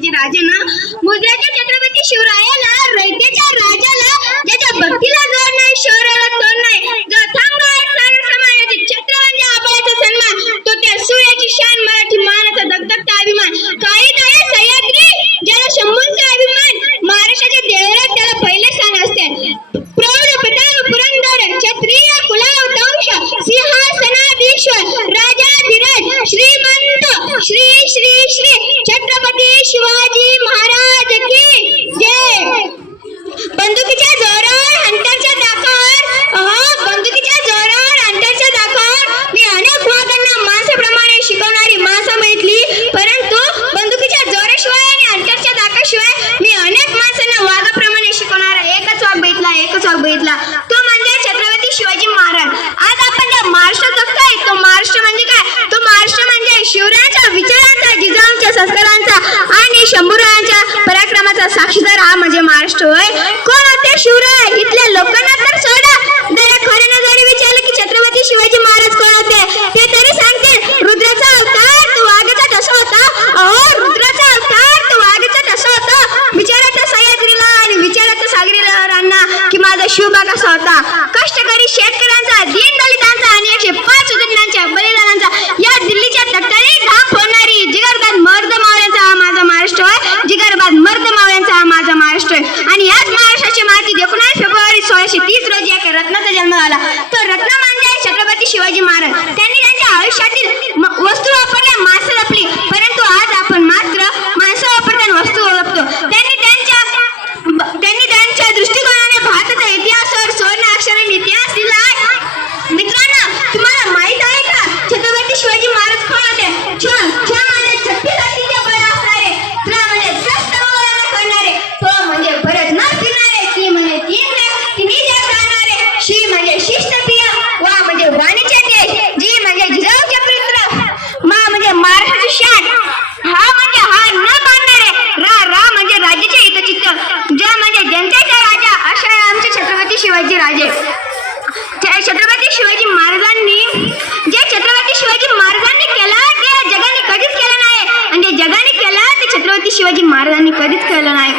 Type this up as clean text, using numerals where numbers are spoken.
शिवाजी राजानं मुद्राच्या छत्रपती शिवरायाला रयतेच्या राजाला ज्याच्या भक्तीला जोड नाही शौर्याला तोड नाही जो थांबा सागर समानाचे छत्र म्हणजे आबाळाचा सन्मान तो त्या सूर्याची शान मराठी मानाचा दगदगता अभिमान काही दया सह्याद्री ज्याला शंभूंचा अभिमान महाराष्ट्राच्या देवळात त्याला पहिले स्थान असते प्रौढ प्रताप पुरंदर क्षत्रिय कुलावतंश सिंहासनाधीश्वर राजाधिराज श्रीमंत श्री श्री श्री छत्रपती शिवाजी महाराज की जय। बंदुकीच्या जोरावर हंटरच्या दाखावर बंदुकीच्या जोरावर हंटरच्या दाखावर मी अनेक वाघांना माणसाप्रमाणे शिकवणारी माणसं मिळतली परंतु बंदुकीच्या जोराशिवाय आणि हंटरच्या दाखाशिवाय मी अनेक माणसांना वाघाप्रमाणे शिकवणारा एकच वाघ बघितला तो म्हणजे छत्रपती शिवाजी महाराज। आज आपण ज्या महाराष्ट्रात बघताय तो महाराष्ट्र म्हणजे काय तो महाराष्ट्र म्हणजे शिवरायांच्या विचारांचा जिजाऊंच्या संस्कारांचा आणि शंभूरायांच्या पराक्रमाचा साक्षीदार हा म्हणजे महाराष्ट्र होय। कोण होते शिवराय इथल्या लोकांना तर सोडा जरा खऱ्यानं जरी विचारलं की छत्रपती शिवाजी महाराज कोण होते ते तरी सांगतील रुद्राचा अवतार तो वाघाचा ठसा होता अहो रुद्राचा अवतार तो वाघाचा ठसा होता विचाराचा सह्याद्रीला आणि विचाराचा सागरीलांना की माझा शिवबा कसा होता कष्टकरी शेतकऱ्यांचा दीनदलितांचा आणि 105 हुतात्म्यांच्या बलिदानांचा या दिल्लीच्या तटारी घाम फोडणारी जिगरबाज मर्द मावळ्यांचा हा माझा महाराष्ट्र आहे जिगरबाज मर्द मावळ्यांचा हा माझा महाराष्ट्र आहे। आणि याच महाराष्ट्राची माती 19 फेब्रुवारी 1630 रोजी एका रत्नाचा जन्म झाला तो रत्न म्हणजे छत्रपती शिवाजी महाराज। त्यांनी त्यांच्या आयुष्यातील वस्तू वापरल्या माणसं जपली परंतु आज आपण मात्र माणसं वापरताना वस्तू ओळखतो। त्यांनी त्यांच्या दृष्टिकोनाने भारताचा इतिहासावर सुवर्ण अक्षरांनी इतिहास लिहिला आहे। मित्रांनो तुम्हाला माहित आहे का छत्रपती शिवाजी महाराज कोण होते? छ म्हणजे 36 जातीचे बळ असणारे, त्र म्हणजे त्रस्त मुलांना करणारे, प म्हणजे परत न फिरणारे, ती म्हणजे तिन्ही देश राहणारे, शी म्हणजे शिस्तप्रिय, वा म्हणजे वाणीचे देश, जी म्हणजे जिजाऊचे पुत्र, मा म्हणजे महाराष्ट्राची शान, हा म्हणजे हा न मानणारे, रा म्हणजे राज्याचे हितचित्त, ज म्हणजे जनतेचा राजा अशा आमचे छत्रपती शिवाजी राजे। छत्रपती शिवाजी महाराजांनी केलं ते जगाने कधीच केलं नाही आणि जे जगाने केलं ते छत्रपती शिवाजी महाराजांनी कधीच केलं नाही।